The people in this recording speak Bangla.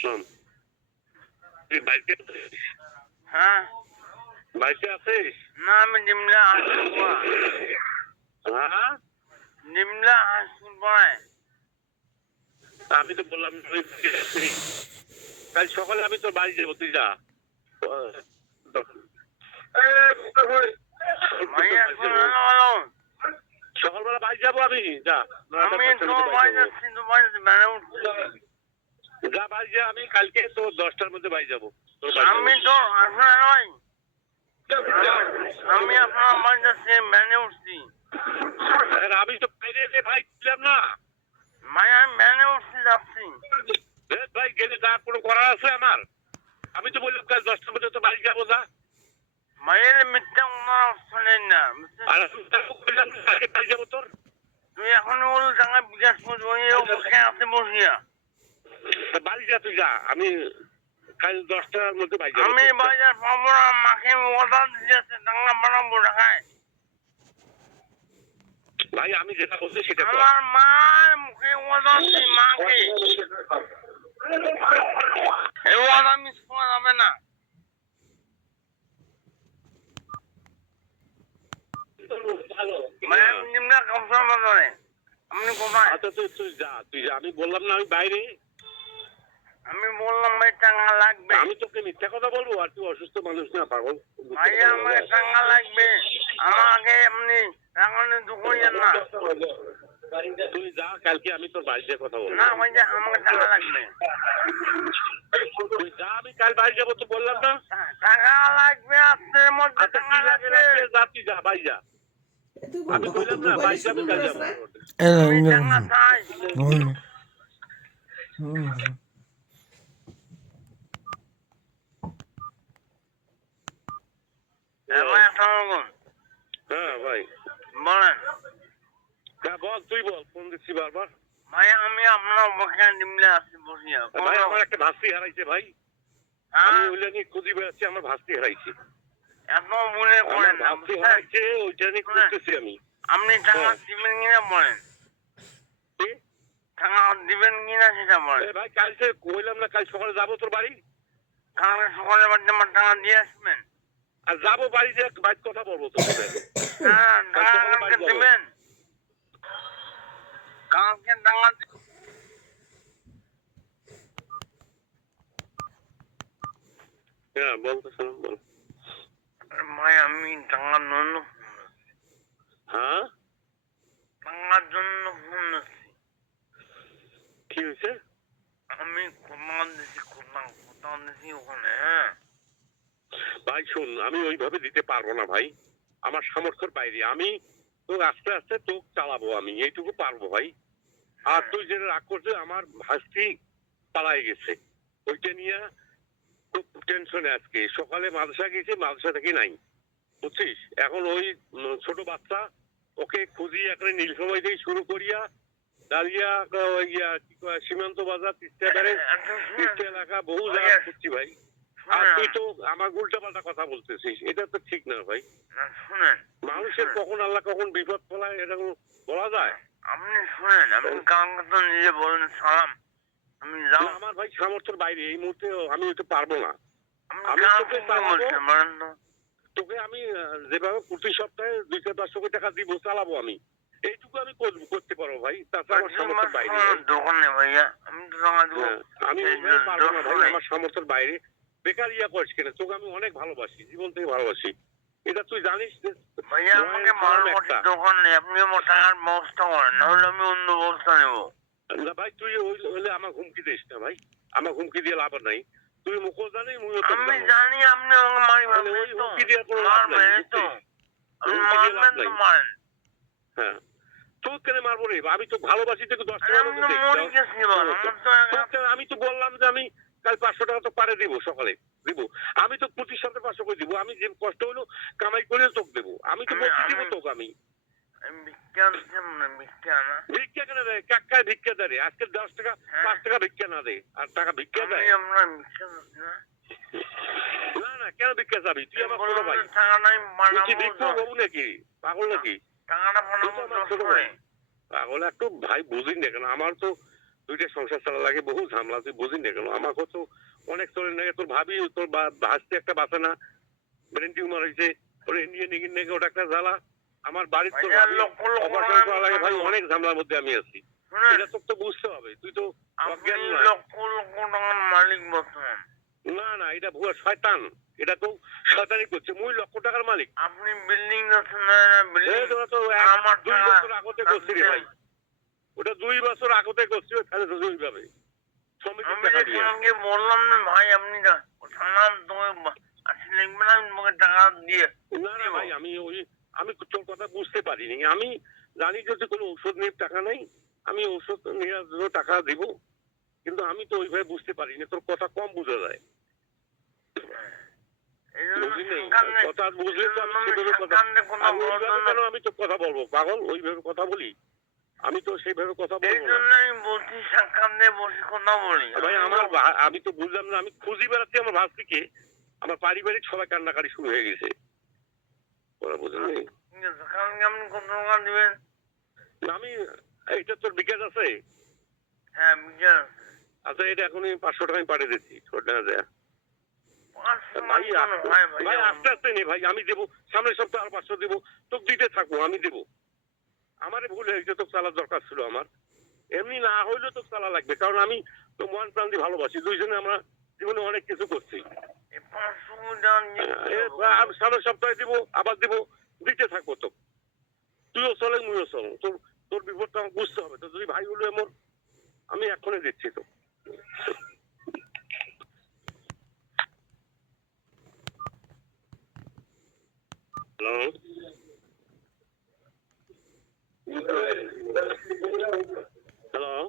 শোন, তুই বাইকে হ্যাঁ বাইকে আছিস? না আমি নিমলা হাসপাতাল হ্যাঁ, নিমলা হাসপাতাল আমি তো বললাম আমি বাইকে আছি। কাল সকালে আমি তোর বাড়ি যাবো, তুই যা। ভাইয়া শোনো ভালো সকালবেলা বাড়ি যাবো আমি, যা। আমি তোর বাড়ি যাচ্ছি তোর বাড়িতে বেড়ে উঠছি যা বাড়ি যা, আমি কালকে তো 10টার মধ্যে বাড়ি যাবো। আমি তো আসলে নয় আমি আপনার বাড়ি যাচ্ছি বেড়ে উঠছি আমি তো বাইরে এসে ভাই ছিলাম না ভাই আমি বেড়ে উঠছি যাচ্ছি ভাই, গেলে যা কোনো করার আছে আমার? আমি তো বললাম কাল 10টার মধ্যে তো বাড়ি যাবো, যা। ভাইয়ের মিথ্যা কোনো শোনেন না আর আমি তাকে বললাম কালকে বাড়ি যাবো তোর। তুই এখন ওর টাকা বিকাশ করবি বসে আছে বসিয়া বাড়ি যা, তুই যা। আমি কাল 10টার মধ্যে বাড়ি যাবো। আমি বাজার পাবো না মাকে অর্ডার দিয়েছে টাকা বানাবো টাকায় ভাই আমি যেটা বলছি সেটা কর। আমার মার মুখে অর্ডার দিই মাকে এই অর্ডার মিস করা যাবে না মানে আমি নিম্না কমসম বাজারে আপনি কোথায় আচ্ছা তুই যা, তুই যা। আমি বললাম না আমি বাইরে। আমি বললাম ভাই টাকা লাগবে আমি তোকে মিথ্যা কথা বলবো? আর তুই অসুস্থ মানুষ না, পাগল। ভাইয়া আমাকে টাকা লাগবে আমাকে আপনি এখন দুপুরিয়েন না তুই যা, কালকে আমি তোর বাড়িতে কথা বলবো। না ভাইয়া আমাকে টাকা লাগবে তুই যা, আমি কাল বাড়ি যাবো তো বললাম না। টাকা লাগবে আপনার মধ্যে আচ্ছা টাকা কি লাগে লাগবে যা, তুই যা, বাড়ি যা। আমি বললাম না বাড়ি যাবো, কাল যাবো। আমি টাকা চাই ভাই আসসালামু হ্যাঁ ভাই, বলেন হ্যাঁ বল, তুই বল। ফোন দিচ্ছি বারবার। ভাই আমি আপনার বসে নিমলে আসছি বসিয়া ভাই আমার একটা ভাস্তি হারাইছে ভাই। আমি ওইটা নিয়ে খুঁজি বেড়াচ্ছি, আমার ভাস্তি হারাইছে। এত মনে করেন না ভাস্তি হারাইছে, ওইটা নিয়ে খুঁজতেছি আমি। আপনি টাকা দিবেন কিনা বলেন টাকা দিবেন কিনা সেটা বলেন ভাই কালকে কইলাম না কাল সকালে যাবো তোর বাড়ি। কালকে সকালে বাড়িতে আমার টাকা দিয়ে আসবেন আর যাবো বাড়ি, যে বাড়ির কথা বলবো তোর সাথে। হ্যাঁ টাকা কালকে দিবেন কালকে টাকা হ্যাঁ বলতেছিলাম, বল। ভাই আমি টাকার জন্য হ্যাঁ, টাকার জন্য ফোন দিচ্ছি কি হয়েছে? আমি কোথাও দিচ্ছি কোথাও দিচ্ছি ওখানে হ্যাঁ ভাই শোন, আমি ওইভাবে দিতে পারবো না ভাই, আমার সামর্থ্যের বাইরে। আমি তো আস্তে আস্তে তো চালাবো, আমি এইটুকু পারবো ভাই। আর তুই যেটা রাগ করছিস, আমার ভাস্তি পালাই গেছে, ওইটা নিয়ে খুব টেনশনে। আজকে সকালে মাদ্রাসা গেছি, মাদ্রাসা থেকে নাই, বুঝছিস? এখন ওই ছোট বাচ্চা, ওকে খুঁজি একটা নীলসময় থেকে শুরু করিয়া ডালিয়া কি কয় সীমান্ত বাজার, তিস্তা এলাকা, বহু জায়গা খুঁজছি ভাই। আর তুই তো আমার উল্টা পাল্টা কথা বলতেছিস, এটা তো ঠিক না ভাই। মানুষের কখন আল্লাহ কখন বিপদ ফলায়, এটা বলা যায়? আপনি শুনেন আপনি কাউকে তো নিজে বলেন সালাম আমি যাও আমার ভাই সামর্থ্যের বাইরে এই মুহূর্তে আমি ওইটা পারবো না। আমি তোকে তোকে আমি যেভাবে প্রতি সপ্তাহে 200-500 টাকা দিব, চালাবো আমি, এইটুকু আমি করতে পারবো ভাই। তাছাড়া আমার সামর্থ্যের বাইরে দোকানে ভাইয়া আমি তো টাকা দেবো আমি পারবো না ভাই, আমার সামর্থ্যের বাইরে। বেকার ইয়া করিস কেন? তোকে আমি অনেক ভালোবাসি, জীবন থেকে ভালোবাসি, এটা তুই জানিস। ভাইয়া আমাকে ভালোবাসি দোকান নেই, আপনি আমার টাকার ব্যবস্থা করেন, নাহলে আমি অন্য ব্যবস্থা নেবো না ভাই। তুই হইলে আমার হুমকি দিস না ভাই, আমার হুমকি দিয়ে লাভ নাই। তুই মুখো জানি, আমি জানি আপনি আমাকে মারবেন, ওই হুমকি দিয়ে কোনো লাভ নাই। হ্যাঁ, তোর কেন মারবো রে? আমি তো ভালোবাসি, তোকে 10 টাকা আমি তো বললাম যে আমি কাল 500 টাকা তো পারে দিব, সকালে দিব। আমি তো প্রতি সপ্তাহে 500 করে দিব, আমি যে কষ্ট হলো কামাই করে তোকে দেবো, আমি তো বলছি দিব তোকে। আমি ভিক্ষা কেন দেয়? কাকায় ভিক্ষা দেয় রে? আজকে 10 টাকা 5 টাকা ভিক্ষা না দেয়, আর টাকা ভিক্ষা দেয় না? না কেন ভিক্ষা যাবি? তুই আমার ছোট ভাই, তুই ভিক্ষু হবু নাকি? পাগল নাকি? ছোট ভাই পাগল একটু ভাই, বুঝিস না কেন? আমার তো দুইটা সংসার চালা লাগে, বহু ঝামেলা, তুই বুঝি না কেন? আমাকে তো অনেক চলে না, তোর ভাবি তোর ভাসতে একটা বাঁচে না, ব্রেন টিউমার হয়েছে, ওরে নিয়ে নিয়ে নিয়ে ওটা একটা জ্বালা। আমার বাড়ির তোর ভাইয়া ভাবি লক্ষ লক্ষ অপারেশন করা লাগে ভাই, টাকা অনেক ঝামেলার মধ্যে আমি আছি। শুনেন, এটা তোর তো বুঝতে হবে, তুই তো আপনি অজ্ঞান না। লক্ষ লক্ষ টাকার মালিক বর্তমান। না না, এটা ভুয়া শয়তান, এটা তো শয়তানি করছে। মুই লক্ষ টাকার মালিক? আপনি বিল্ডিং আছেন না, বিল্ডিং তোরা তো আমার 2 টাকা বছর আগতে করছি রে ভাই, ওটা 2 বছর আগতে করছি, ওখানে তো ওইভাবে সমিতির আমি টাকা যে দিয়ে। তোমাকে বললাম না ভাই, আপনি থানার তোমাকে আসি লিখবে না, আমি তোমাকে টাকা দিয়ে না না ভাই, আমি তোর কথা বুঝতে পারিনি। আমি জানি যদি কোনো ঔষধ নিয়ে টাকা নেই, আমি ঔষধ নেওয়ার জন্য টাকা দিব, কিন্তু আমি তো ওইভাবে বুঝতে পারিনি, তোর কথা কম বোঝা যায়। এই জন্য বুঝলি সামনে কথা বুঝলে তো আমি সেভাবে কথা, সামনে কথা আমি ওইভাবে বলবো কেন না। আমি তো কথা বলবো পাগল? ওইভাবে কথা বলি? আমি তো সেইভাবে কথা এই বলবো না জন্য আমি বলছি সামনে বসে কথা বলি। ভাই। আমি তো বুঝলাম না, আমি খুঁজি বেড়াচ্ছি আমার ভাস্তিকে, আমার পারিবারিক সবাই কান্নাকাটি শুরু হয়ে গেছে, ওরা বুঝলি। ঠিক আছে, কালকে আপনি কত টাকা দিবেন? আমি, এইটা তোর বিকাশ আছে? হ্যাঁ বিকাশ। আচ্ছা, এটা এখনই 500 টাকা আমি পাঠিয়ে দিচ্ছি, ছোট না যায়। 500 ভাই কেন হয় ভাই? ভাই আস্তে আস্তে নে ভাই, আমি দেবো, সামনের সপ্তাহে আর 500 দেবো, তোকে দিতে থাকবো, আমি দেবো। আমার ভুল হয়েছে, তোকে চালার দরকার ছিল আমার। এমনি না হইলেও তোকে চালা লাগবে, কারণ আমি তো মন প্রাণ দিয়ে ভালোবাসি, দুইজনে আমরা জীবনে অনেক কিছু করছি। এই 500 টাকা নিয়ে আমি সামনের সপ্তাহে দিব, আবার দিব, দিতে থাকবো তো। তুইও চলে মুইও চল, তোর তোর বিপদটা আমাকে বুঝতে হবে তো। যদি ভাই হলো এমন, আমি এখনই দিচ্ছি তো। Hello hello, hello.